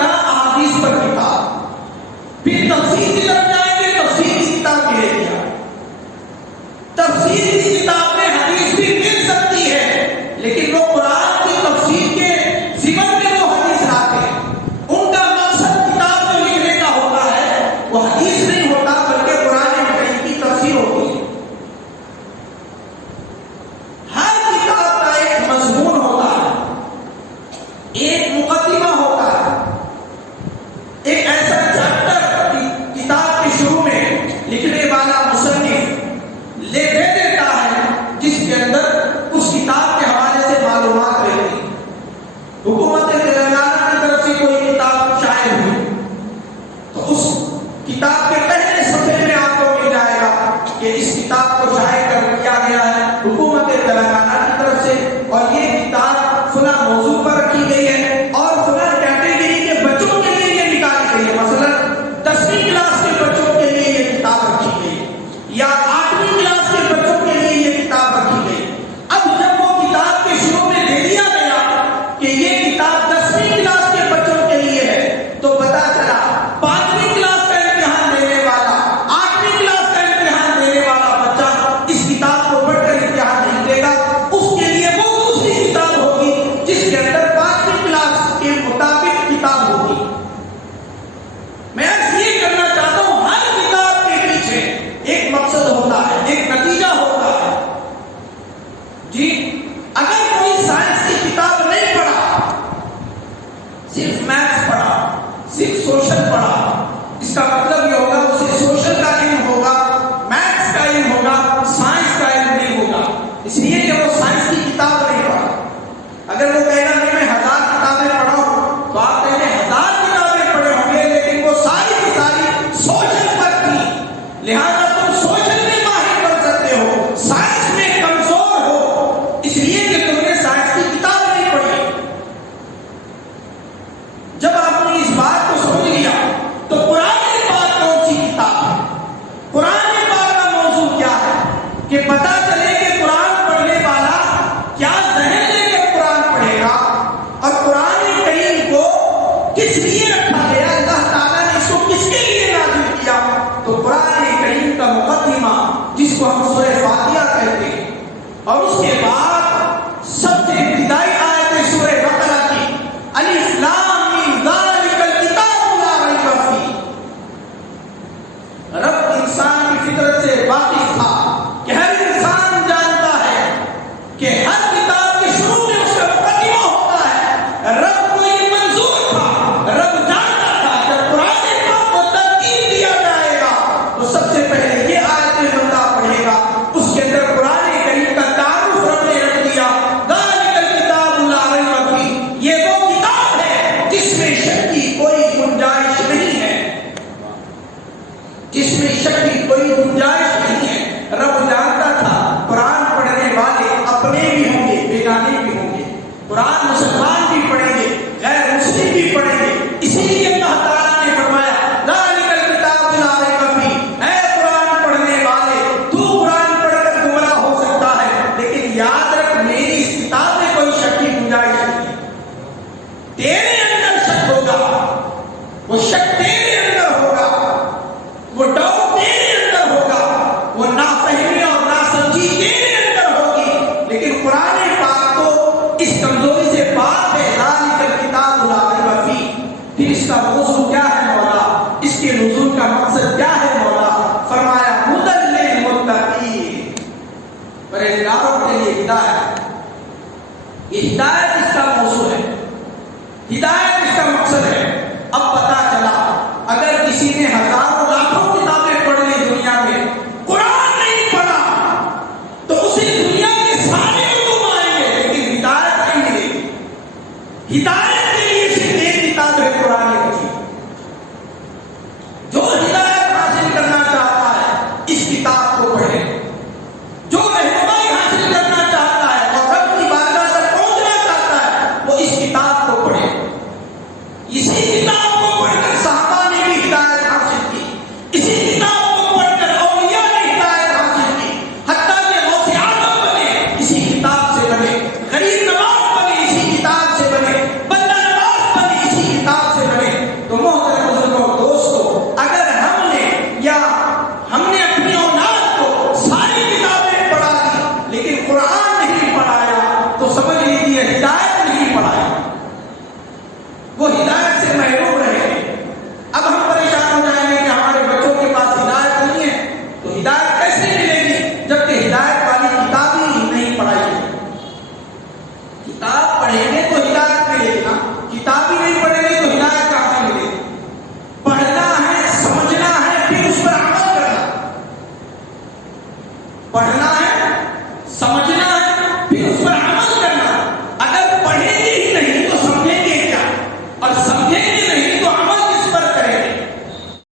طرح احادیث پر کتاب، پھر تفسیر کی طرف جائیں گے، تفسیر کی کتاب بھی لے لیا. تفسیر کی کتاب میں حدیث بھی مل سکتی ہے، لیکن وہ قرآن کی تفسیر کے ضمن میں وہ حدیث لاتے ہیں. ان کا مقصد کتاب کو لکھنے کا ہوتا ہے، وہ حدیث نہیں ہوتا بلکہ قرآن کریم کی تفسیر ہوتی ہے. ہر کتاب کا ایک مضمون ہوتا ہے، ایک مقدمہ ہوتا ہے، ایک ایسا چیپٹر کتاب کے شروع میں لکھنے والا مصنف لے دے دیتا ہے جس کے اندر اس کتاب کے حوالے سے معلومات رہتی ہیں. حکومت تلنگانہ کی طرف سے کوئی کتاب شائع ہوئی تو اس کتاب کے پہلے صفحے میں آپ کو مل جائے گا کہ اس کتاب کو شائع کر کیا گیا ہے حکومت تلنگانہ کی طرف سے، اور یہ کتاب فلاں موضوع پر رکھی گئی ہے اور فلاں کیٹیگری کے بچوں کے لیے یہ نکالی گئی ہے. مثلا 10ویں کلاس کے بچوں کے لیے یہ کتاب رکھی گئی ہے یا 8ویں کلاس کے بچوں کے لیے یہ کتاب رکھی گئی. اب جب وہ کتاب کے شروع میں دے دیا گیا کہ یہ کتاب 10ویں کلاس کے بچوں کے لیے ہے، تو پتا چلا 5ویں کلاس کا امتحان دینے والا، 8ویں کلاس کا امتحان دینے والا بچہ اس کتاب کو پڑھ کر امتحان نہیں دے گا. اس کے لیے وہ دوسری کتاب ہوگی جس کے اندر 5ویں کلاس کے مطابق کتاب ہوگی. میں یہ کرنا چاہتا ہوں، ہر کتاب کے پیچھے ایک مقصد ہوتا ہے، ایک نتیجہ ہوتا ہے. جی اگر کوئی سائنس کی کتاب نہیں پڑھا، صرف میتھس پڑھا، صرف سوشل پڑھا، اس کا مطلب یہ ہوگا اسے سوشل کا علم ہوگا، میتھس کا علم ہوگا، سائنس کا علم نہیں ہوگا، اس لیے کہ وہ سائنس کی کتاب نہیں پڑھا. اگر وہ کہے گا کہ میں 1000 کتابیں پڑھا ہوں تو آپ کہیں گے 1000 کتابیں پڑھے ہوں گے، لیکن وہ ساری کی ساری سوشل پر تھی، لہذا تم سوشل میں ماہر بن سکتے ہو، سائنس میں کمزور ہو اس لیے کہ تم نے سائنس کی کتاب نہیں پڑھی. جب آپ نے اس بات کو سمجھ لیا تو قرآن پاک کون سی کتاب ہے، قرآن پاک کا موضوع کیا ہے، کہ پتہ چلے کہ قرآن پڑھنے والا کیا ذہن لے کر قرآن پڑھے گا، اور قرآن کریم کو کس لیے رکھا گیا، اللہ تعالیٰ نے اس کو کس کے لیے نازل کیا. تو قرآن کریم کا مقدمہ جس کو ہم سورہ فاتحہ کہتے ہیں، اور اس کے بعد سب سے ابتدائی آیت سورہ بقرہ کی الف لام میم ذالک الکتاب لا ریب فیہ. رب انسان کی فطرت سے واقف تھا کہ ہر انسان جانتا ہے کہ ہر کتاب کے شروع میں اس کا مقدمہ ہوتا ہے. رب کو یہ منظور تھا، رب جانتا تھا جب قرآن پاک کو ترتیب دیا جائے گا تو سب سے پہلے یہ آیت بندہ پڑھے گا، اس کے اندر قرآن کریم کا تعارف رب نے رکھ دیا، ذالک الکتاب لا ریب فیہ. یہ وہ کتاب ہے جس میں شک کی کوئی گنجائش نہیں ہے، جس میں شک کی کوئی گنجائش نہیں ہے. رب جانتا تھا قرآن پڑھنے والے اپنے بھی ہوں گے، بیگانے بھی ہوں گے، قرآن مسلمان بھی پڑھیں گے، غیر مسلم بھی پڑھیں گے. اسی لیے اللہ تعالیٰ نے فرمایا ذالک الکتاب لا ریب فیہ. اے قرآن پڑھنے والے، تو قرآن پڑھ کر گمراہ ہو سکتا ہے، لیکن یاد رکھ میری اس کتاب میں کوئی شک کی گنجائش نہیں ہے. تیرے اندر شک ہوگا، وہ شک تیرے اندر ہوگا، وہ ڈاؤٹ تیرے اندر ہوگا، وہ نافہمی اور ناسمجھی تیرے اندر ہوگی، لیکن قرآن پاک تو اس کمزوری سے پاک ہے. ذالک الکتاب لا ریب فیہ. پھر اس کا موضوع کیا ہے مولا، اس کے نزول کا مقصد کیا ہے مولا؟ فرمایا ھدی للمتقین، پرہیزگاروں کے لیے ہدایت. یہ ہدایت اس کا موضوع ہے، ہدایت اس کا مقصد ہے. اب پتا چلا اگر کسی نے ہزاروں لاکھوں کتابیں پڑھ لی دنیا میں، قرآن نہیں پڑھا تو اسے دنیا کے سارے علوم آئیں گے لیکن ہدایت نہیں ملے گی. ہدایت کے لیے صرف ایک کتاب ہے قرآن مجید. جو ہدایت حاصل کرنا چاہتا ہے اس کتاب کو پڑھے، جو رہنمائی حاصل کرنا چاہتا ہے اور رب کی بارگاہ تک پہنچنا چاہتا ہے وہ اس کتاب کو پڑھے. اسی کتاب کو پڑھ کر صحابہ نے بھی ہدایت حاصل کی، اسی کتاب کو پڑھ کر اولیاء نے ہدایت حاصل کی، حتیٰ کہ غوث اعظم بنے اسی کتاب سے بنے، غریب نواز بنے اسی کتاب سے بنے، بندہ نواز بنے اسی کتاب سے بنے. تو